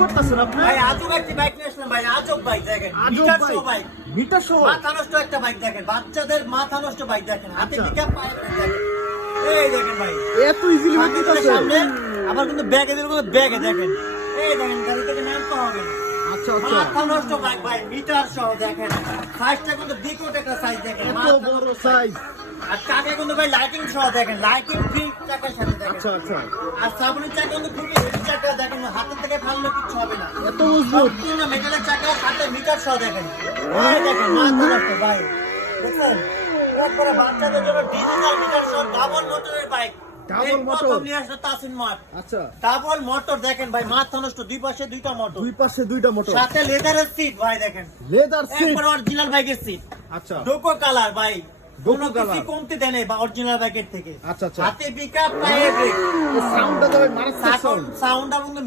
করতেছেন আপনি? ভাই আজব একটি বাইক নিয়ে আসলাম ভাই, আজব বাইক দেখেন, আজব meter bike. Show bike, meter show? মাথা নষ্ট একটা বাইক দেখেন, বাচ্চাদের মাথা নষ্ট বাইক দেখেন, হাতে আচ্ছা। পিকআপ পায়ে দেখেন, এই দেখেন ভাই, এত ইজিলি সামনে দিকে হইতেছে? সামনে, আবার কিন্তু ব্যাগে দিলে কিন্তু ব্যাগে দেখেন, এই দেখেন গাড়ি থেকে নামতে হবে না। আচ্ছা আচ্ছা। মাথা নষ্ট বাইক ভাই, মিটার সহ দেখেন, সাইজটা কিন্তু বিকট একটা সাইজ দেখেন, এত মাথা বড় নষ্ট সাইজ। আর চাকা কিন্তু ভাই লাইটিং সহ দেখেন, লাইটিং ফ্রি চাকার সাথে দেখেন। আচ্ছা আচ্ছা। আর সামনের চাকা কিন্তু খুবই হেভি চাকা দেখেন, হাতের থেকে ফাললে কিছু হবে না, এত মজবুত। সম্পূর্ণ মেটালের চাকা, হাতে মিটার সহ দেখেন, এই দেখেন মাথা নষ্ট ভাই, দেখছেন একবারে বাচ্চাদের জন্য ডিজিটাল মিটার সহ ডাবল মোটরের বাইক। ডাবল এই মোটর? প্রথম নিয়ে আসলো তাসিন মার্ট, আচ্ছা। ডাবল মোটর দেখেন ভাই, মাথা নষ্ট, দুই পাশে দুইটা মোটর, দুই পাশে দুইটা মোটর। সাথে লেদারের সিট ভাই দেখেন, লেদার সিট। একবার অরিজিনাল বাইকের সিট, আচ্ছা। ডোকো কালার ভাই, কোনো ডোকো কিছু কালার। কমতে দেয় নাই বা অরিজিনাল বাইকের থেকে। আচ্ছা, আচ্ছা। হাতে পিকআপ পায়ে ব্রেক, এই সাউন্ডটা তো ভাই মারাত্মক সাউন্ড সাউন্ড। সাউন্ডটা কিন্তু